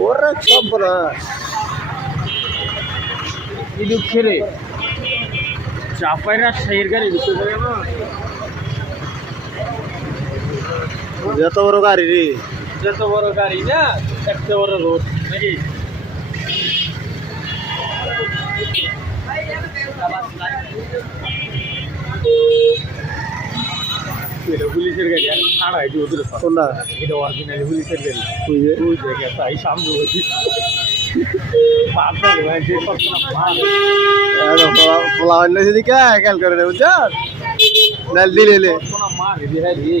ওরা সব বড় ইদুক ছেড়ে চাপাইরা সাইয়ের গাড়ি ঢুকতে পারে না যত বড় গাড়ি রে যত বড় গাড়ি না এত বড় রোড নাকি পুলিশের গাড়ি আর ছাড়া এটি ওদের কোনটা এটা অরিজিনালি পুলিশের গাড়ি ওই যে ওই জায়গায় তাই সামনে বসি পাগল ভাই যে কত না মার পোলা অন্য দিকে খেয়াল করে বুঝছ না দিলে কত না মার রে